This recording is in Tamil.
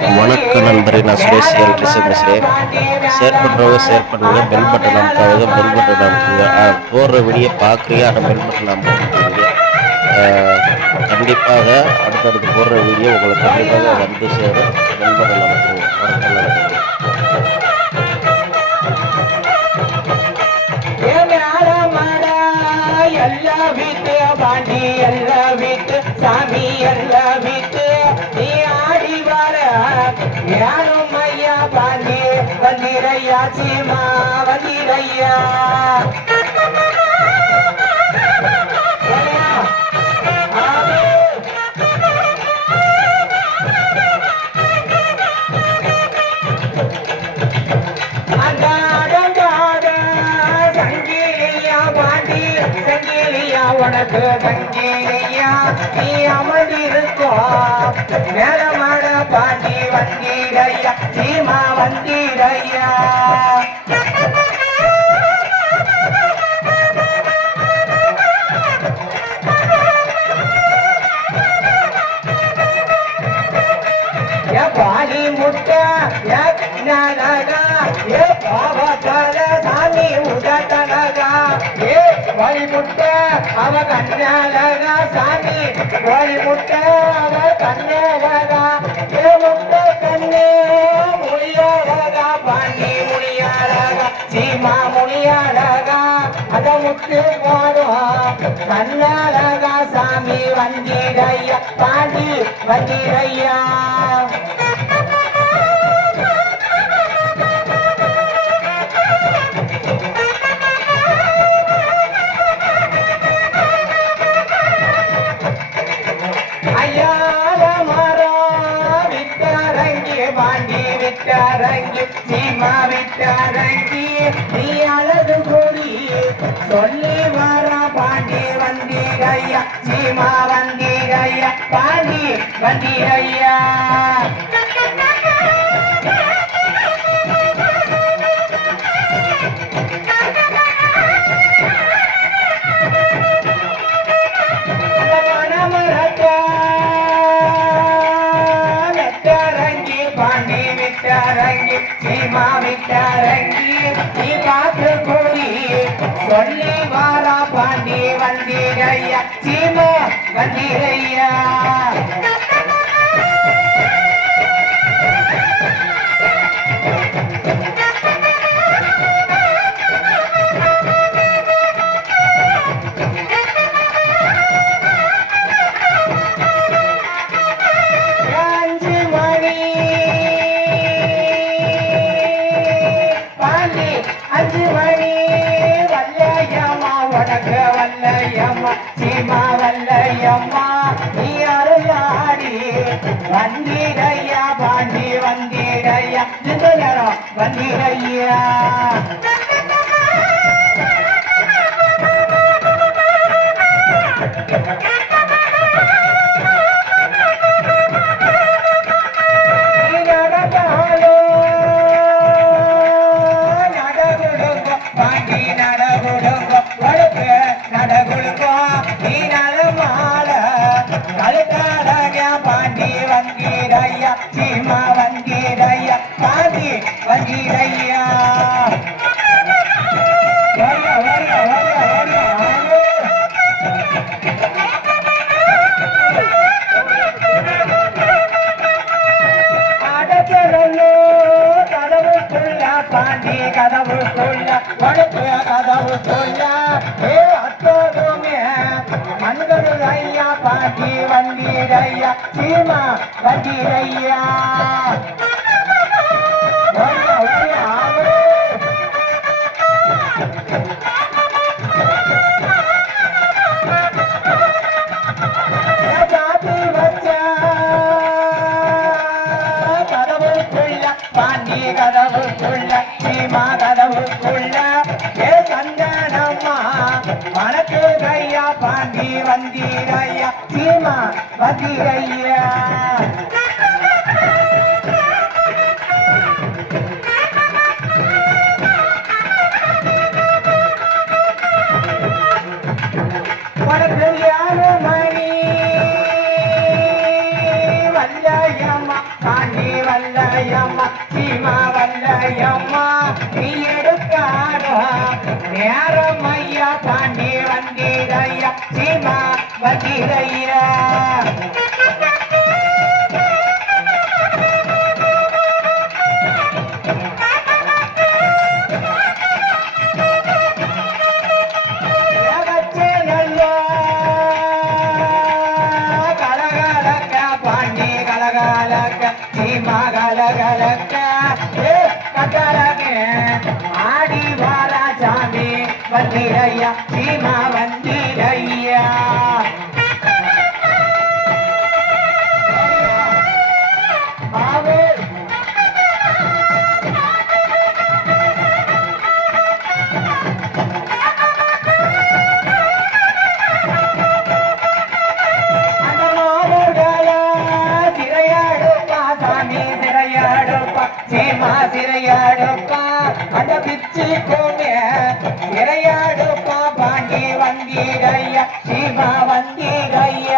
வணக்கம் நண்பரே, நான் சுரேஷ் பேசுகிறேன். ஷேர் பண்ணுறவங்க ஷேர் பண்ணுங்கள், பெல் பட்டன் அமுக்காதவங்க பெல் பட்டன் அமுக்குங்க. போடுற வீடியோ பார்க்குறீங்க, ஆனால் பெல் பட்டன் அமுக்குங்க. கண்டிப்பாக அடுத்தடுத்து போடுற வீடியோ உங்களை கண்டிப்பாக வந்து சேரும். பெல் பட்டன் அமுக்குங்க. வணக்கம் நண்பரே. எல்லா வீட்டு பாண்டி எல்லா வீட்டு சாமி எல்லா வீட்டு நீ ஆடி வர யாரும் ஐயா பாண்டி வந்திரையா சீமா வந்திரையா உனக்கு சங்கீரையா நீ அமர்ந்திருக்கோம் மேலமான பாண்டி வந்தீரையா சீமா வந்தீரையா பாடி முட்டை ஏ பாவத்தால சாமி உதட்டனகா ஏ வழி முட்டை அவ கண்ணழகா சாமி வழி முட்டை அவ கண்ணழகா ஏ முட்டை கண்ணே முடியாழகா பாண்டி முடியாழகா சீமா முடியாழகா அத முத்து போதும் கண்ணழகா சாமி வந்திரையா பாண்டி வந்திரையா விட்டாரங்கி சீமா விட்டாரங்கி நீ அழகு கூறி சொல்லி வர பாண்டி வந்தீரையா சீமா வந்தீரையா பாண்டி வந்தீரையா விட்டாரங்கி சீமா விட்டாரங்கி நீ காத்து கூறி சொல்லி வாரா பாண்டி வந்தீரையா சீமா வந்தீரையா வல்லையம்மா சீமா வல்லையம்மா நீ அருளாடி வந்தீரையா பாண்டி வந்தீரையா இந்த நேரம் வந்தீரையா பாண்டி வந்தீரையா சீமா வந்தீரையா பாண்டி வந்தீரையா பாண்டி கதவுக்குள்ள கொடுப்பு கதவுக்குள்ள ஏ அத்தோதுமே மண்கள் ஐயா பாண்டி வந்தீரையா சீமா வந்தீரையா பாண்டி கதவுக்குள்ள சீமா கதவுக்குள்ள ஏ சந்தனம்மா வனக்கு கையா பாண்டி வந்தீரையா சீமா வந்தீரையா உனக்கு யாரு மணி வல்லையம்மா பாண்டி வல்லையம்மா சீமா வல்லையம்மா நீ எடுக்காடா நேரம் ஐயா பாண்டி வந்தீரையா சீமா வந்தீரையா ஆடி வாரா சாமி வந்தீரையா சீமா வந்தீரையா சிறையாடுப்பா அந்த பிச்சு கோமே சிறையாடுப்பா பாண்டி வந்தீரையா சீமா வந்தீரையா